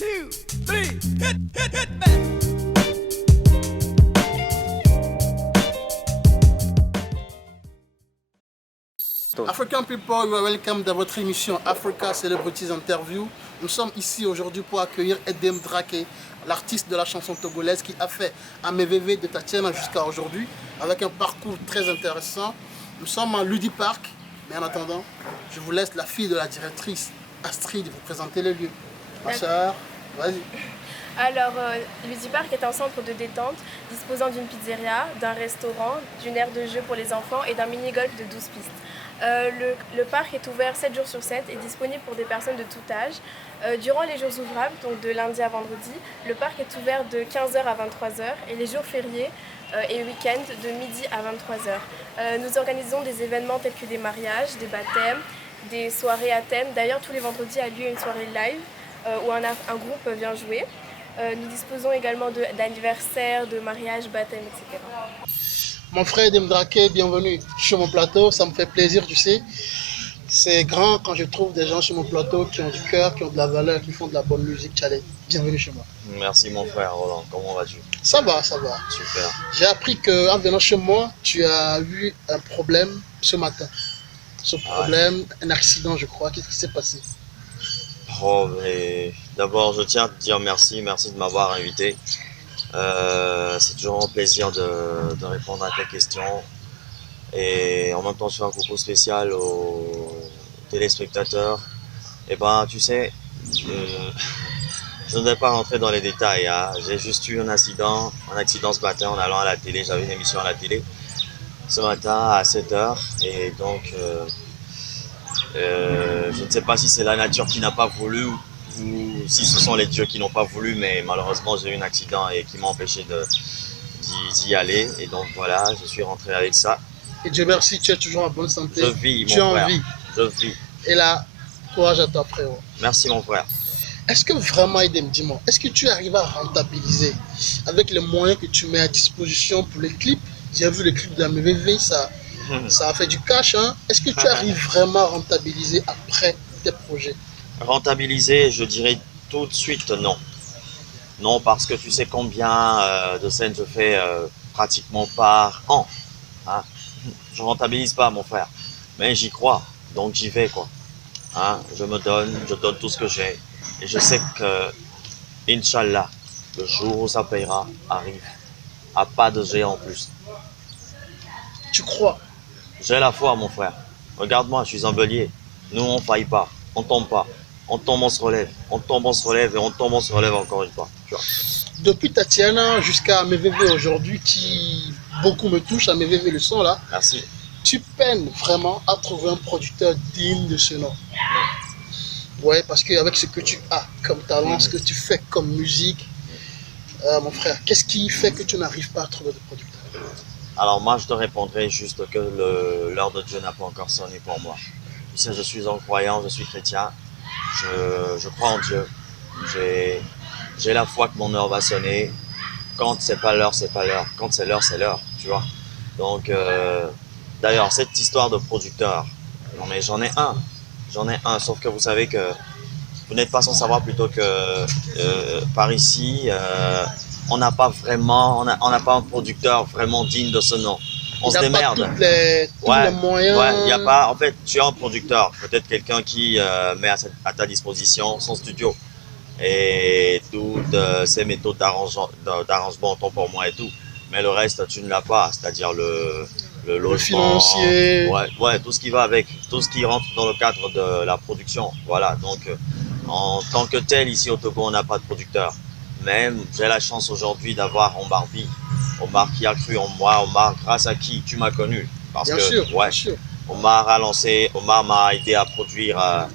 2, 3, hit me. African people, you are welcome dans votre émission Africa Celebrities Interview. Nous sommes ici aujourd'hui pour accueillir Edem Drake, l'artiste de la chanson togolaise qui a fait Ameveve de Tatiana jusqu'à aujourd'hui, avec un parcours très intéressant. Nous sommes à Ludi Park, mais en attendant, je vous laisse la fille de la directrice Astrid vous présenter le lieu. Ma soeur, vas-y. Alors, Ludi Park est un centre de détente disposant d'une pizzeria, d'un restaurant, d'une aire de jeu pour les enfants et d'un mini-golf de 12 pistes. Le parc est ouvert 7 jours sur 7 et disponible pour des personnes de tout âge. Durant les jours ouvrables, donc de lundi à vendredi, le parc est ouvert de 15h à 23h et les jours fériés et week-ends de midi à 23h. Nous organisons des événements tels que des mariages, des baptêmes, des soirées à thème. D'ailleurs, tous les vendredis a lieu une soirée live où un groupe vient jouer. Nous disposons également d'anniversaires, de mariages, baptêmes, etc. Mon frère Edem Drake, bienvenue sur mon plateau, ça me fait plaisir, tu sais. C'est grand quand je trouve des gens sur mon plateau qui ont du cœur, qui ont de la valeur, qui font de la bonne musique. Tchadé, bienvenue chez moi. Merci mon frère Roland, comment vas-tu? Ça va, ça va. Super. J'ai appris qu'en venant chez moi, tu as eu un problème ce matin. Ce problème, un accident je crois, qu'est-ce qui s'est passé? Oh, mais d'abord je tiens à te dire merci de m'avoir invité. C'est toujours un plaisir de répondre à tes questions et en même temps je fais un coucou spécial aux téléspectateurs. Et ben tu sais, je ne vais pas rentrer dans les détails, hein. J'ai juste eu un accident ce matin en allant à la télé, j'avais une émission à la télé ce matin à 7h et donc je ne sais pas si c'est la nature qui n'a pas voulu ou si ce sont les dieux qui n'ont pas voulu, mais malheureusement j'ai eu un accident et qui m'a empêché d'y aller. Et donc voilà, je suis rentré avec ça. Et Dieu merci, tu es toujours en bonne santé. Je vis, tu es mon frère. En vie. Je vis. Et là, courage à toi frérot. Merci mon frère. Est-ce que vraiment, Edem, dis-moi, est-ce que tu arrives à rentabiliser avec les moyens que tu mets à disposition pour les clips? J'ai vu le clip de la MVV, ça a fait du cash, hein? Est-ce que tu arrives vraiment à rentabiliser après tes projets? Rentabiliser, je dirais tout de suite non. Non, parce que tu sais combien de scènes je fais pratiquement par an. Hein? Je rentabilise pas, mon frère, mais j'y crois, donc j'y vais quoi. Hein? Je donne tout ce que j'ai. Et je sais que, Inch'Allah, le jour où ça payera arrive. À pas de géant en plus. Tu crois? J'ai la foi, mon frère. Regarde-moi, je suis un bélier. Nous, on ne faille pas, on tombe pas. On tombe, on se relève. On tombe, on se relève et on tombe, on se relève encore une fois. Tu vois. Depuis Tatiana jusqu'à Ameveve aujourd'hui, qui beaucoup me touche, Ameveve le son là. Merci. Tu peines vraiment à trouver un producteur digne de ce nom. Ouais, parce qu'avec ce que tu as comme talent, ce que tu fais comme musique, mon frère, qu'est-ce qui fait que tu n'arrives pas à trouver de producteur? Alors moi, je te répondrai juste que l'heure de Dieu n'a pas encore sonné pour moi. Tu sais, je suis un croyant, je suis chrétien. Je crois en Dieu. J'ai la foi que mon heure va sonner. Quand c'est pas l'heure, c'est pas l'heure. Quand c'est l'heure, tu vois. Donc, d'ailleurs, cette histoire de producteur, non mais j'en ai un. Sauf que vous savez que vous n'êtes pas sans savoir plutôt que par ici, on n'a pas un producteur vraiment digne de ce nom. On se démerde. Tous les moyens. Ouais, il y a pas. En fait, tu es un producteur, peut-être quelqu'un qui met à ta disposition son studio et toutes ces méthodes d'arrangement, autant pour moi et tout. Mais le reste, tu ne l'as pas, c'est-à-dire le logement, financier. Ouais, tout ce qui va avec, tout ce qui rentre dans le cadre de la production. Voilà. Donc, en tant que tel, ici au Togo, on n'a pas de producteur. Même, j'ai la chance aujourd'hui d'avoir Omar B. Omar qui a cru en moi, Omar grâce à qui tu m'as connu. Parce bien que, sûr. Omar a lancé, Omar m'a aidé à produire,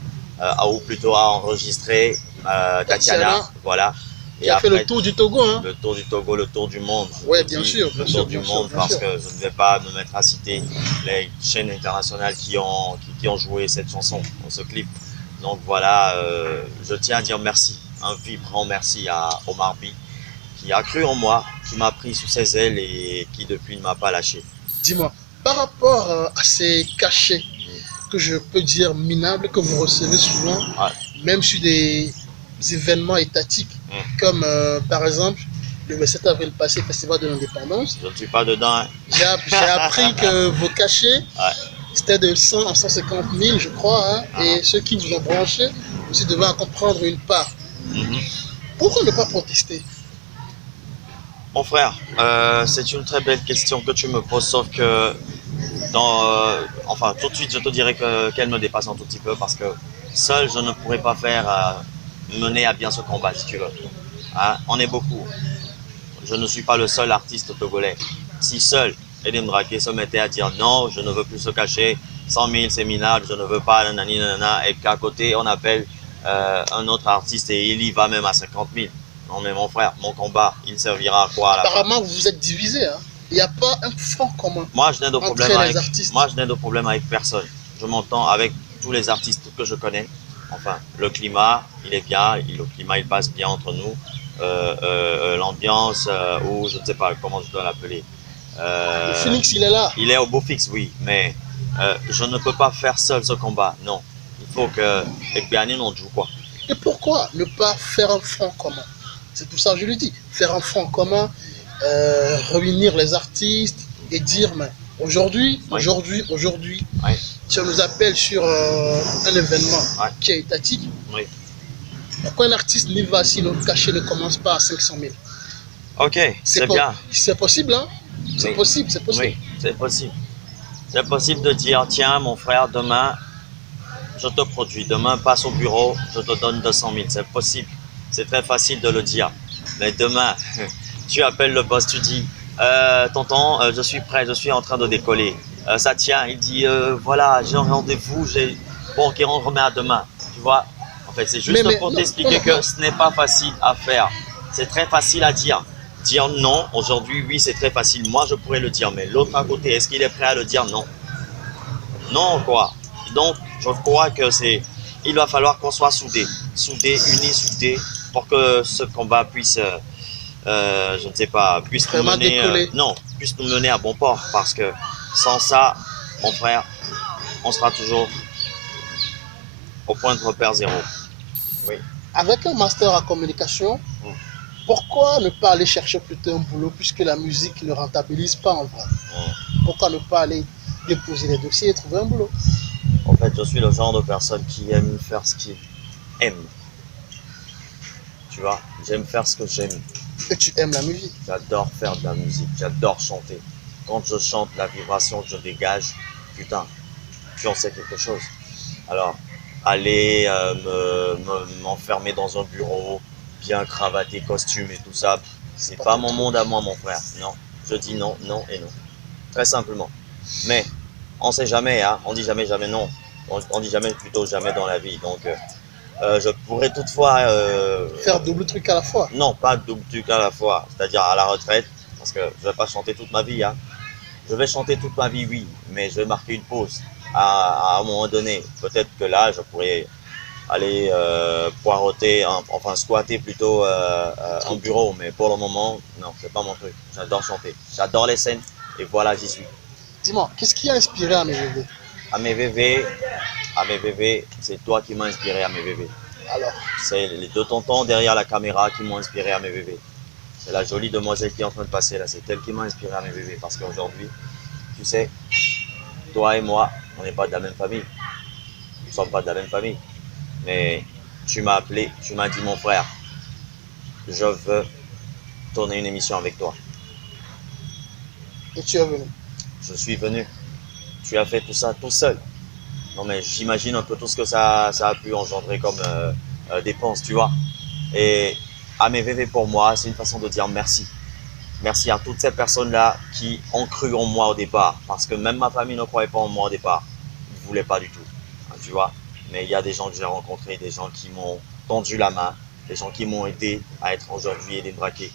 ou plutôt à enregistrer Tatiana. Voilà. Qui a fait le tour du Togo, hein? Le tour du Togo, le tour du monde. Oui, bien sûr. Le tour du monde, parce que je ne vais pas me mettre à citer les chaînes internationales qui ont joué cette chanson, ce clip. Donc voilà, je tiens à dire merci, un vibrant merci à Omar B, qui a cru en moi, qui m'a pris sous ses ailes et qui depuis ne m'a pas lâché. Dis-moi, par rapport à ces cachets que je peux dire minables que vous recevez souvent, même sur des événements étatiques, comme par exemple le 27 avril passé, Festival de l'Indépendance. Je ne suis pas dedans. Hein. J'ai appris que vos cachets, c'était de 100 à 150 000, je crois, hein, et ceux qui vous ont branché, vous devaient en comprendre une part. Pourquoi ne pas protester? Mon frère, c'est une très belle question que tu me poses, sauf que enfin, tout de suite, je te dirais qu'elle me dépasse un tout petit peu parce que seul, je ne pourrais pas mener à bien ce combat, si tu veux. Hein? On est beaucoup. Je ne suis pas le seul artiste togolais. Si seul Edim Draké se mettait à dire non, je ne veux plus se cacher, 100 000 c'est minable, je ne veux pas, nanani, nanana, et qu'à côté on appelle un autre artiste et il y va même à 50 000. Non mais mon frère, mon combat, il servira à quoi à la fin? Apparemment, vous vous êtes divisés. Hein. Il n'y a pas un front commun. Moi, je n'ai de problème avec artistes. Moi, je n'ai de problème avec personne. Je m'entends avec tous les artistes que je connais. Enfin, le climat, il est bien. Le climat, il passe bien entre nous. L'ambiance, ou je ne sais pas comment je dois l'appeler. Le Phoenix, il est là. Il est au beau fixe, oui. Mais je ne peux pas faire seul ce combat. Non. Il faut que Ekbiani on joue quoi. Et pourquoi ne pas faire un front commun? C'est tout ça que je lui dis. Faire un front commun, réunir les artistes et dire, mais aujourd'hui, tu nous appelles sur un événement qui est étatique. Pourquoi un artiste n'y va si le cachet ne commence pas à 500 000? Ok, c'est bien. C'est possible, hein? C'est possible, c'est possible. Oui, c'est possible. C'est possible de dire, tiens, mon frère, demain, je te produis. Demain, passe au bureau, je te donne 200 000. C'est possible. C'est très facile de le dire. Mais demain, tu appelles le boss, tu dis, tonton, je suis prêt, je suis en train de décoller. Ça tient, il dit, voilà, j'ai un rendez-vous, bon, ok, on remet à demain. Tu vois? En fait, c'est juste pour t'expliquer que ce n'est pas facile à faire. C'est très facile à dire. Dire non, aujourd'hui, oui, c'est très facile. Moi, je pourrais le dire, mais l'autre à côté, est-ce qu'il est prêt à le dire? Non. Non, quoi. Donc, je crois que il va falloir qu'on soit soudés, unis, pour que ce combat puisse, je ne sais pas, puisse nous mener, puisse nous mener à bon port. Parce que sans ça, mon frère, on sera toujours au point de repère zéro. Oui. Avec un master en communication, pourquoi ne pas aller chercher plutôt un boulot puisque la musique ne rentabilise pas en vrai? Pourquoi ne pas aller déposer les dossiers et trouver un boulot? En fait, je suis le genre de personne qui aime faire ce qu'il aime. Tu vois, j'aime faire ce que j'aime. Et tu aimes la musique? J'adore faire de la musique, j'adore chanter. Quand je chante, la vibration que je dégage, putain, tu en sais quelque chose. Alors, aller m'enfermer dans un bureau, bien cravaté, costume et tout ça, c'est pas mon monde à moi, mon frère. Non, je dis non, non et non. Très simplement. Mais, on sait jamais, hein. On dit jamais, jamais non. On dit jamais, plutôt jamais dans la vie. Donc, je pourrais toutefois... faire double truc à la fois? Non, pas double truc à la fois. C'est-à-dire à la retraite, parce que je vais pas chanter toute ma vie. Hein. Je vais chanter toute ma vie, oui, mais je vais marquer une pause à un moment donné. Peut-être que là, je pourrais aller poireauter, enfin squatter plutôt en bureau. Mais pour le moment, non, c'est pas mon truc. J'adore chanter. J'adore les scènes et voilà, j'y suis. Dis-moi, qu'est-ce qui a inspiré AMVV? AMVV, c'est toi qui m'as inspiré AMVV. Alors? C'est les deux tontons derrière la caméra qui m'ont inspiré AMVV. C'est la jolie demoiselle qui est en train de passer là, c'est elle qui m'a inspiré AMVV. Parce qu'aujourd'hui, tu sais, toi et moi, on n'est pas de la même famille. Nous ne sommes pas de la même famille. Mais tu m'as appelé, tu m'as dit mon frère, je veux tourner une émission avec toi. Et tu es venu? Je suis venu. Tu as fait tout ça tout seul. Non mais j'imagine un peu tout ce que ça a pu engendrer comme dépenses, tu vois. Et AMVV pour moi, c'est une façon de dire merci. Merci à toutes ces personnes-là qui ont cru en moi au départ. Parce que même ma famille ne croyait pas en moi au départ. Ils ne voulaient pas du tout, hein, tu vois. Mais il y a des gens que j'ai rencontrés, des gens qui m'ont tendu la main, des gens qui m'ont aidé à être aujourd'hui Edim Draké.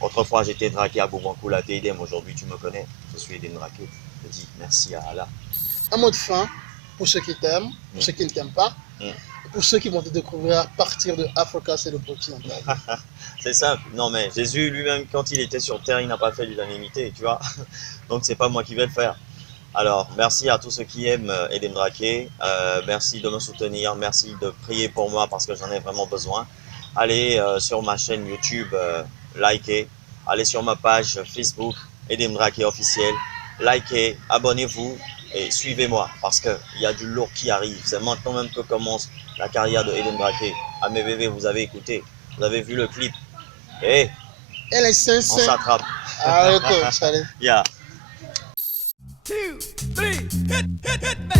Autrefois, j'étais Draké à Boubankoula Teidem. Aujourd'hui, tu me connais. Je suis Edim Draké. Je dis merci à Allah. Un mot de fin pour ceux qui t'aiment, pour ceux qui ne t'aiment pas, et pour ceux qui vont te découvrir à partir de Africa, c'est le petit interview. C'est simple. Non, mais Jésus lui-même, quand il était sur terre, il n'a pas fait l'unanimité, tu vois. Donc, c'est pas moi qui vais le faire. Alors, merci à tous ceux qui aiment Edim Draké. Merci de me soutenir. Merci de prier pour moi parce que j'en ai vraiment besoin. allez sur ma chaîne YouTube, likez. Allez sur ma page Facebook, Edem Drake officiel. Likez, abonnez-vous et suivez-moi parce qu'il y a du lourd qui arrive. C'est maintenant même que commence la carrière de Edem Drake. À mes bébés, vous avez écouté, vous avez vu le clip. Et Elle est on sincère. s'attrape. Ah, d'accord, ça allait. Yeah. 2, 3, hit,